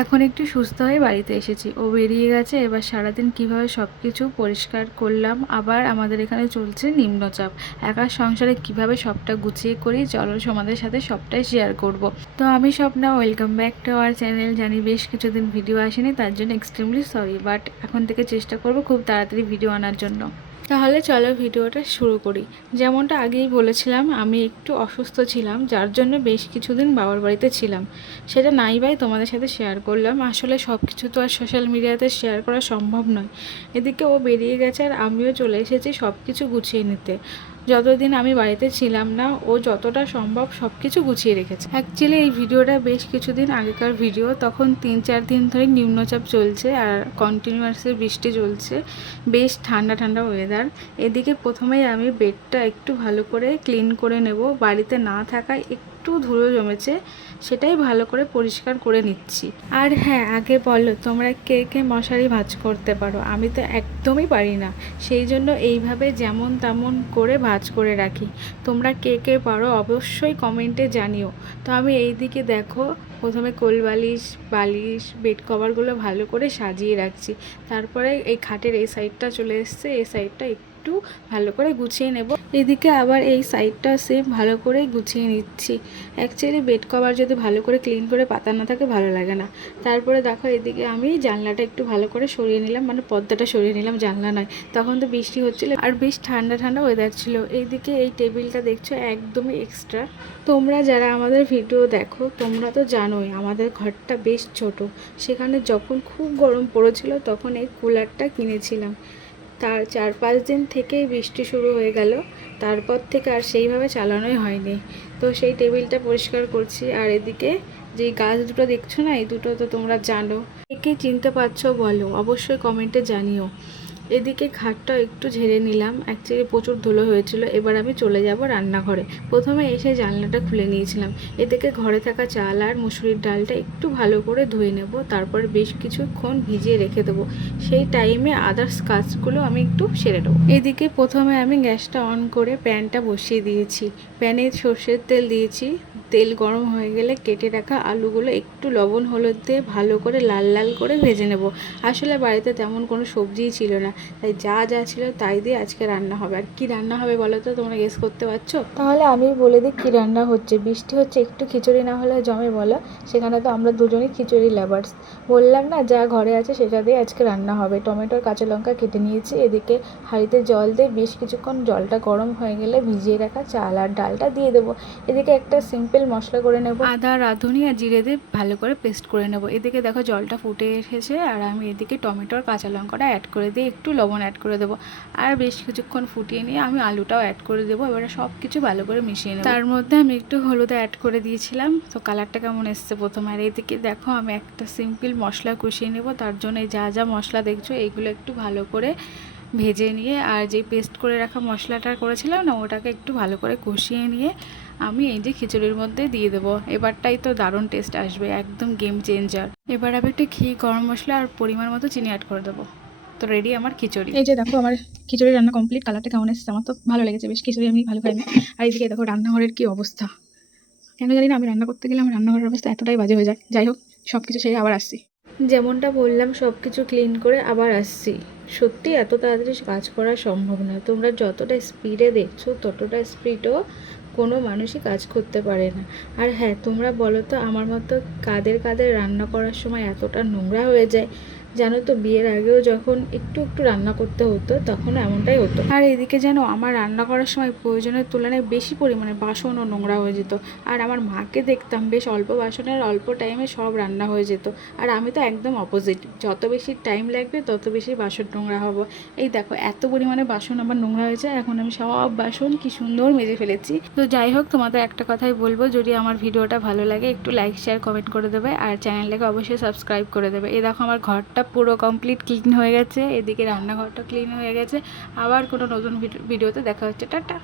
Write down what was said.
এখন একটু সুস্থ হয়ে বাড়িতে এসেছি। ও বেরিয়ে গেছে, এবার সারাদিন কীভাবে সব কিছু পরিষ্কার করলাম, আবার আমাদের এখানে চলছে নিম্নচাপ। একার সংসারে কীভাবে সবটা গুছিয়ে করি, চলো সমাদের সাথে সবটাই শেয়ার করব। তো আমি Swapna welcome back to our channel জানি বেশ কিছুদিন ভিডিও আসেনি, তার জন্য এক্সট্রিমলি সরি বাট এখন থেকে চেষ্টা করব খুব তাড়াতাড়ি ভিডিও আনার জন্য। তাহলে চলো ভিডিওটা শুরু করি। যেমনটা আগেই বলেছিলাম, আমি একটু অসুস্থ ছিলাম, যার জন্য বেশ কিছুদিন বাবার বাড়িতে ছিলাম। সেটা নাই ভাই, তোমাদের সাথে শেয়ার করলাম। আসলে সব কিছু তো আর সোশ্যাল মিডিয়াতে শেয়ার করা সম্ভব নয়। এদিকে ও বেরিয়ে গেছে আর আমিও চলে এসেছি সব কিছু গুছিয়ে নিতে। যতদিন আমি বাড়িতে ছিলাম না, ও যতটা সম্ভব সব কিছু গুছিয়ে রেখেছে। অ্যাকচুয়ালি এই ভিডিওটা বেশ কিছুদিন আগেকার ভিডিও, তখন তিন চার দিন ধরে নিম্নচাপ চলছে আর কন্টিনিউয়াসলি বৃষ্টি চলছে। বেশ ঠান্ডা ঠান্ডা ওয়েদার এদিকে প্রথমেই আমি বেডটা একটু ভালো করে ক্লিন করে নেব। বাড়িতে না থাকায় একটু ধুলো জমেছে, সেটাই ভালো করে পরিষ্কার করে নিচ্ছি। আর হ্যাঁ আগে বলো, তোমরা কে কে মশারি ভাঁজ করতে পারো? আমি তো একদমই পারি না। সেই জন্য এইভাবে যেমন তেমন করে ভাঁজ করে রাখি। তোমরা কে কে পারো অবশ্যই কমেন্টে জানিও। তো আমি এই দিকে দেখো, প্রথমে কোল বালিশ বালিশ বেড কভারগুলো ভালো করে সাজিয়ে রাখছি। তারপরে এই খাটের এই সাইডটা চলে এসছে, এই সাইডটা একটু ভালো করে গুছিয়ে নেব। এদিকে আবার এই সাইডটা সেম ভালো করে গুছিয়ে নিচ্ছি। অ্যাকচুয়ালি বেড কভার যদি ভালো করে ক্লিন করে পাতা না থাকে ভালো লাগে না। তারপরে দেখো এদিকে আমি জানলাটা একটু ভালো করে সরিয়ে নিলাম মানে পর্দাটা সরিয়ে নিলাম, জানলা নয়। তখন তো বৃষ্টি হচ্ছিল আর বেশ ঠান্ডা ঠান্ডা ওয়েদার ছিল। এইদিকে এই টেবিলটা দেখছ একদমই এক্সট্রা তোমরা যারা আমাদের ভিডিও দেখো, তোমরা তো জানোই আমাদের ঘরটা বেশ ছোট। সেখানে যখন খুব গরম পড়েছিল তখন এই কুলারটা কিনেছিলাম। তার চার পাঁচ দিন থেকেই বৃষ্টি শুরু হয়ে গেল। তারপর থেকে আর সেইভাবে চালানোই হয়নি। তো সেই টেবিলটা পরিষ্কার করছি। আর এদিকে যে গাছ দুটো দেখছ না, এই দুটো তো তোমরা জানো। একে চিনতে পারছ বলো, অবশ্যই কমেন্টে জানিও। এদিকে খাটটা একটু ঝেড়ে নিলাম। অ্যাকচুয়ালি প্রচুর ধুলো হয়েছিল। এবার আমি চলে যাব রান্নাঘরে। প্রথমে এসে জানলাটা খুলে নিয়েছিলাম। এদিকে ঘরে থাকা চাল আর মুসুরির ডালটা একটু ভালো করে ধুয়ে নেব। তারপর বেশ কিছুক্ষণ ভিজিয়ে রেখে দেবো। সেই টাইমে আদার্স কাজগুলো আমি একটু সেরে নেব। এদিকে প্রথমে আমি গ্যাসটা অন করে প্যানটা বসিয়ে দিয়েছি। প্যানে সর্ষের তেল দিয়েছি। তেল গরম হয়ে গেলে কেটে রাখা আলুগুলো একটু লবণ, হলুদ দিয়ে ভালো করে লাল লাল করে ভেজে নেব। আসলে বাড়িতে তেমন কোনো সবজিই ছিল না, তাই যা যা ছিল তাই দিয়ে আজকে রান্না হবে। আর কি রান্না হবে বলো তো, তোমরা গেস করতে পারছ? তাহলে আমি বলে দিই কী রান্না হচ্ছে। বৃষ্টি হচ্ছে, একটু খিচুড়ি না হলে জমে বলো। সেখানে তো আমরা দুজনেই খিচুড়ি লাভার্স বললাম না, যা ঘরে আছে সেটা দিয়ে আজকে রান্না হবে। টমেটোর কাঁচা লঙ্কা কেটে নিয়েছি, এদিকে হাঁড়িতে জল দিয়ে বেশ কিছুক্ষণ জলটা গরম হয়ে গেলে ভিজিয়ে রাখা চাল আর ডালটা দিয়ে দেবো। এদিকে একটা সিম্পল মশলা করে নেব। আদা, রাঁধুনি আর জিরে দিয়ে ভালো করে পেস্ট করে নেব। এদিকে দেখো জলটা ফুটে এসেছে আর আমি এদিকে টমেটোর কাঁচা লঙ্কাটা অ্যাড করে দিয়ে একটু লবণ অ্যাড করে দেবো। আর বেশ কিছুক্ষণ ফুটিয়ে নিয়ে আমি আলুটাও অ্যাড করে দেবো। এবারে সব কিছু ভালো করে মিশিয়ে নেব। তার মধ্যে আমি একটু হলুদ অ্যাড করে দিয়েছিলাম। তো কালারটা কেমন এসছে প্রথমে? আর এদিকে দেখো আমি একটা সিম্পল মশলা কষিয়ে নেব। তার জন্য যা যা মশলা দেখছ, এইগুলো একটু ভালো করে ভেজে নিয়ে আর যে পেস্ট করে রাখা মশলাটা করেছিলাম না, ওটাকে একটু ভালো করে কষিয়ে নিয়ে আমি এই যে খিচুড়ির মধ্যে দিয়ে দেবো। এবারটাই তো দারুণ টেস্ট আসবে, একদম গেম চেঞ্জার এবার আমি একটু ঘি, গরম মশলা আর পরিমাণ মতো চিনি অ্যাড করে দেবো। তো রেডি আমার খিচুড়ি। এই যে দেখো আমার খিচুড়ি রান্না কমপ্লিট কালারটা কেমন এসেছে আমার তো ভালো লেগেছে, বেশ খিচুড়ি আমি ভালো খাই আর এইদিকে দেখো রান্নাঘরের কি অবস্থা। কেন জানি না আমি রান্না করতে গেলে আমার রান্নাঘরের অবস্থা এতটাই বাজে হয়ে যায়। যাই হোক সব কিছু সেরে আবার আসছি। যেমনটা বললাম সব কিছু ক্লিন করে আবার আসছি। সত্যি এত তাড়াতাড়ি কাজ করা সম্ভব না। তোমরা যতটা স্পিডে দেখছ, ততটা স্পিডও কোনো মানুষই কাজ করতে পারে না। আর হ্যাঁ তোমরা বলো তো, আমার মতো কাদের কাদের রান্না করার সময় এতটা নোংরা হয়ে যায়? জানো তো, বিয়ের আগেও যখন একটু একটু রান্না করতে হতো তখন এমনটাই হতো। আর এদিকে যেন আমার রান্না করার সময় প্রয়োজনের তুলনায় বেশি পরিমাণে বাসনও নোংরা হয়ে যেত। আর আমার মাকে দেখতাম বেশ অল্প বাসনের অল্প টাইমে সব রান্না হয়ে যেত। আর আমি তো একদম অপোজিট যত বেশি টাইম লাগবে, তত বেশি বাসন নোংরা হব। এই দেখো, এত পরিমাণে বাসন আমার নোংরা হয়েছে, এখন আমি সব বাসন কি সুন্দর মেজে ফেলেছি। তো যাই হোক, তোমাদের একটা কথাই বলব, যদি আমার ভিডিওটা ভালো লাগে, একটু লাইক শেয়ার কমেন্ট করে দেবে। আর চ্যানেলটাকে অবশ্যই সাবস্ক্রাইব করে দেবে। এই দেখো, আমার ঘরটা পুরো কমপ্লিট ক্লিন হয়ে গেছে, এদিকে রান্নাঘরটা ক্লিন হয়ে গেছে। আবার কোনো নতুন ভিডিওতে দেখা হচ্ছে। টাটা!